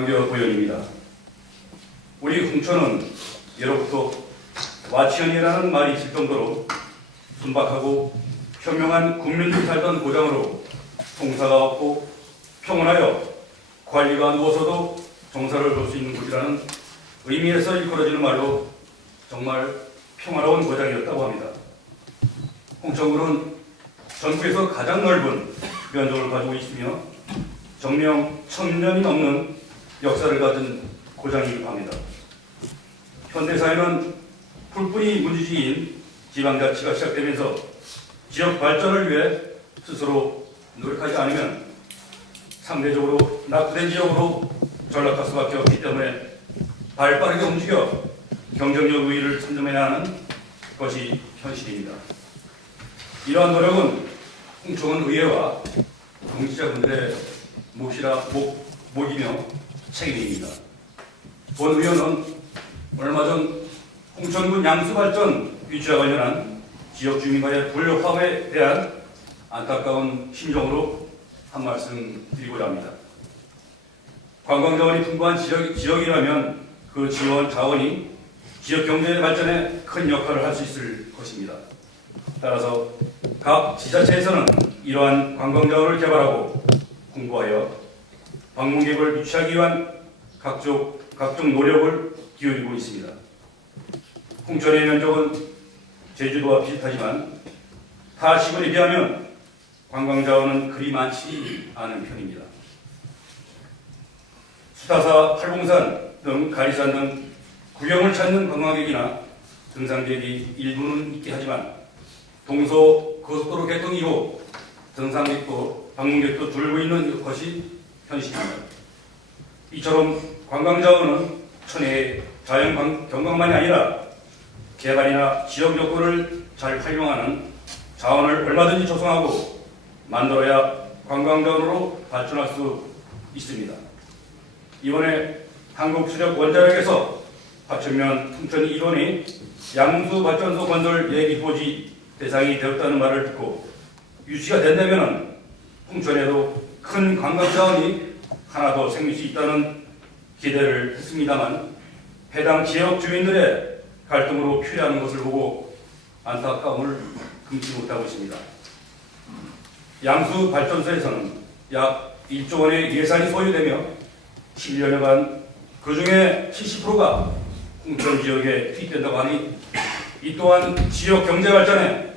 강교 고연입니다. 우리 홍천은 예로부터 와치현이라는 말이 있을 정도로 순박하고 현명한 국민들이 살던 고장으로 동사가 없고 평온하여 관리가 누워서도 정사를 볼 수 있는 곳이라는 의미에서 일컬어지는 말로 정말 평화로운 고장이었다고 합니다. 홍천군은 전국에서 가장 넓은 면적을 가지고 있으며 정명 1000년이 넘는 역사를 가진 고장이기도 합니다. 현대사회는 풀뿌리 문지기인 지방자치가 시작되면서 지역 발전을 위해 스스로 노력하지 않으면 상대적으로 낙후된 지역으로 전락할 수밖에 없기 때문에 발빠르게 움직여 경쟁력 우위를 선점해야 하는 것이 현실입니다. 이러한 노력은 홍천군 의회와 동지자분들의 몫이며 책임입니다. 본 의원은 얼마 전 홍천군 양수발전 유치와 관련한 지역 주민과의 불협화음에 대한 안타까운 심정으로 한 말씀 드리고자 합니다. 관광자원이 풍부한 지역이라면 그 지원 자원이 지역 경제 발전에 큰 역할을 할 수 있을 것입니다. 따라서 각 지자체에서는 이러한 관광자원을 개발하고 홍보하여 방문객을 유치하기 위한 각종 노력을 기울이고 있습니다. 홍천의 면적은 제주도와 비슷하지만 타 시군에 비하면 관광자원은 그리 많지 않은 편입니다. 수타사, 팔봉산 등 가리산 등 구경을 찾는 관광객이나 등산객이 일부는 있게 하지만 동서 고속도로 개통 이후 등산객도 방문객도 줄고 있는 것이 현실입니다. 이처럼 관광자원은 천혜의 자연 경관만이 아니라 개발이나 지역 여건을 잘 활용하는 자원을 얼마든지 조성하고 만들어야 관광자원으로 발전할 수 있습니다. 이번에 한국수력원자력에서 화천면 풍천 1호의 양수발전소 건설 예비호지 대상이 되었다는 말을 듣고 유치가 된다면 홍천에도 큰 관광자원이 하나 더 생길 수 있다는 기대를 했습니다만 해당 지역 주민들의 갈등으로 표현하는 것을 보고 안타까움을 금치 못하고 있습니다. 양수발전소에서는 약 1조 원의 예산이 소요되며 7년여간 그 중에 70%가 홍천 지역에 투입된다고 하니 이 또한 지역 경제 발전에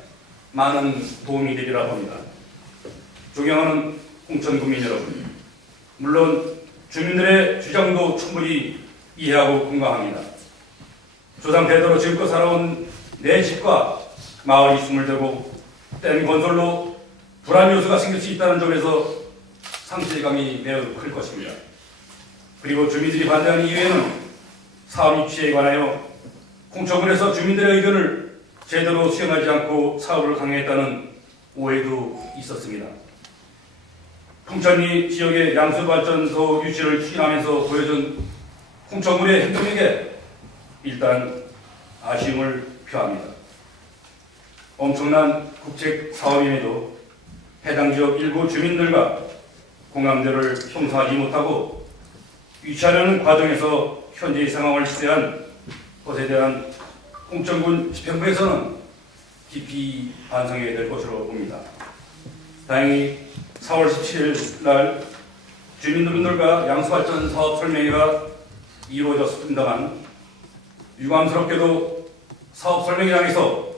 많은 도움이 되리라고 합니다. 존경하는 홍천 국민 여러분, 물론 주민들의 주장도 충분히 이해하고 공감합니다. 조상 대대로 지금껏 살아온 내 집과 마을이 숨을 대고 뗀 건설로 불안 요소가 생길 수 있다는 점에서 상실감이 매우 클 것입니다. 그리고 주민들이 반대하는 이유에는 사업 유치에 관하여 홍천군에서 주민들의 의견을 제대로 수행하지 않고 사업을 강행했다는 오해도 있었습니다. 홍천리 지역의 양수발전소 유치를 추진하면서 보여준 홍천군의 행동에게 일단 아쉬움을 표합니다. 엄청난 국책 사업임에도 해당 지역 일부 주민들과 공감대를 형성하지 못하고 유치하려는 과정에서 현재의 상황을 시대한 것에 대한 홍천군 집행부에서는 깊이 반성해야 될 것으로 봅니다. 다행히 4월 17일 날 주민분들과 양수발전 사업 설명회가 이루어졌습니다만 유감스럽게도 사업 설명회장에서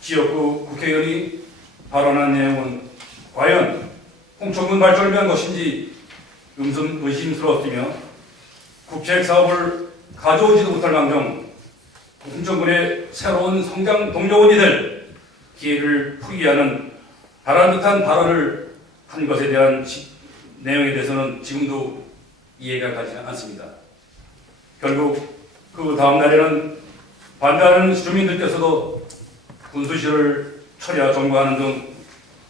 지역구 국회의원이 발언한 내용은 과연 홍천군 발전을 위한 것인지 의심스러웠으며 국책 사업을 가져오지도 못할 망정 홍천군의 새로운 성장 동력원이 될 기회를 포기하는 바람 듯한 발언을 한 것에 대한 내용에 대해서는 지금도 이해가 가지 않습니다. 결국 그 다음 날에는 반대하는 주민들께서도 분수실을 철야 점거하는 등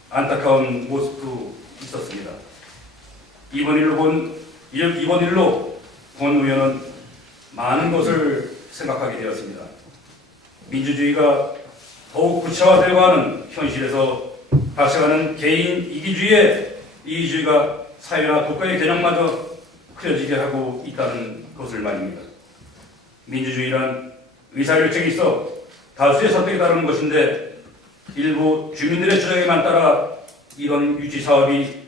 안타까운 모습도 있었습니다. 이번 일로 본 의원은 많은 것을 생각하게 되었습니다. 민주주의가 더욱 구체화되고 하는 현실에서 발생하는 개인 이기주의가 사회나 국가의 개념마저 흐려지게 하고 있다는 것을 말입니다. 민주주의란 의사결정이 있어 다수의 선택에 따르는 것인데 일부 주민들의 주장에만 따라 이런 유치 사업이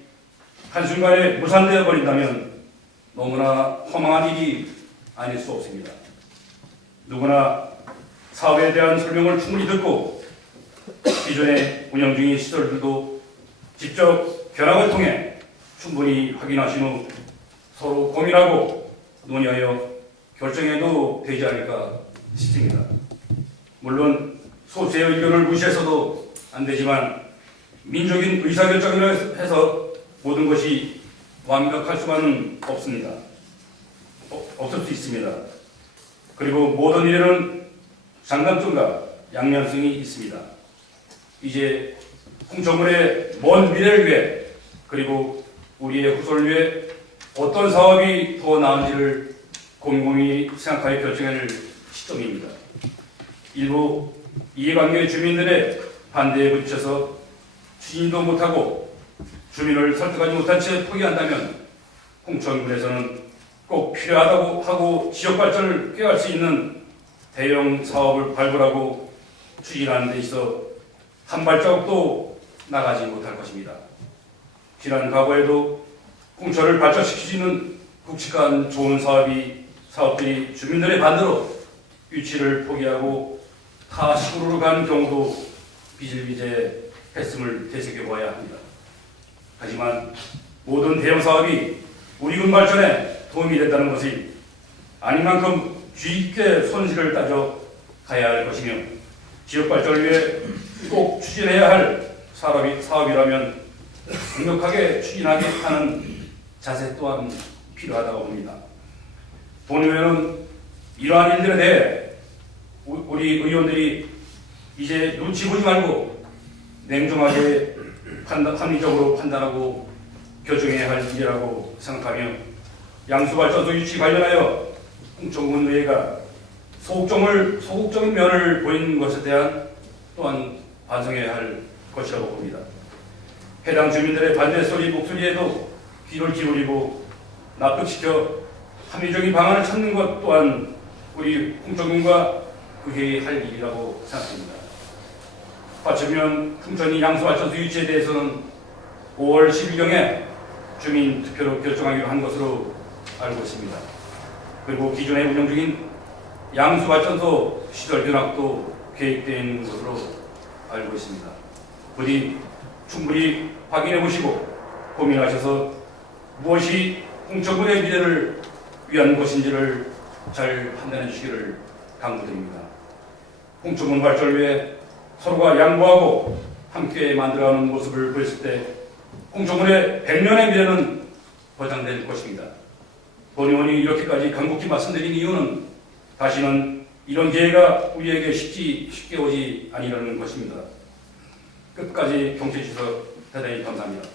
한순간에 무산되어 버린다면 너무나 허망한 일이 아닐 수 없습니다. 누구나 사업에 대한 설명을 충분히 듣고 기존에 운영 중인 시설들도 직접 견학을 통해 충분히 확인하신 후 서로 고민하고 논의하여 결정해도 되지 않을까 싶습니다. 물론 소수의 의견을 무시해서도 안 되지만 민족인 의사결정이라 해서 모든 것이 완벽할 수만은 없습니다. 없을 수 있습니다. 그리고 모든 일에는 장단점과 양면성이 있습니다. 이제 홍천군의 먼 미래를 위해 그리고 우리의 후손을 위해 어떤 사업이 더 나은지를 곰곰이 생각하여 결정할 시점입니다. 일부 이해관계 주민들의 반대에 부딪혀서 추진도 못하고 주민을 설득하지 못한 채 포기한다면 홍천군에서는 꼭 필요하다고 하고 지역 발전을 꾀할 수 있는 대형 사업을 발굴하고 추진하는 데 있어 한 발자국도 나가지 못할 것입니다. 지난 과거에도 홍천을 발전시킬 수 있는 굵직한 좋은 사업들이 주민들의 반대로 유치를 포기하고 타 시골로 간 경우도 비일비재했음을 되새겨봐야 합니다. 하지만 모든 대형 사업이 우리 군 발전에 도움이 된다는 것이 아닌 만큼 주의 깊게 손실을 따져 가야 할 것이며 지역 발전을 위해 꼭 추진해야 할 사업이라면 강력하게 추진하게 하는 자세 또한 필요하다고 봅니다. 본의회는 이러한 일들에 대해 우리 의원들이 이제 눈치 보지 말고 냉정하게 합리적으로 판단하고 결정해야 할 일이라고 생각하며 양수발전소 유치 관련하여 홍천군 의회가 소극적인 면을 보이는 것에 대한 또한 반성해야 할 것이라고 봅니다. 해당 주민들의 반대 목소리에도 귀를 기울이고 납득시켜 합리적인 방안을 찾는 것 또한 우리 홍천군과 의회의 할 일이라고 생각합니다. 과천면 홍천이 양수발전소 유치에 대해서는 5월 10일경에 주민 투표로 결정하기로 한 것으로 알고 있습니다. 그리고 기존에 운영 중인 양수발전소 시설 견학도 계획되어 있는 것으로 알고 있습니다. 부디 충분히 확인해 보시고 고민하셔서 무엇이 홍천군의 미래를 위한 것인지를 잘 판단해 주시기를 당부드립니다. 홍천군 발전을 위해 서로가 양보하고 함께 만들어가는 모습을 보였을 때 홍천군의 100년의 미래는 보장될 것입니다. 본의원이 이렇게까지 간곡히 말씀드린 이유는 다시는 이런 기회가 우리에게 쉽게 오지 아니라는 것입니다. 끝까지 경청해 주셔서 대단히 감사합니다.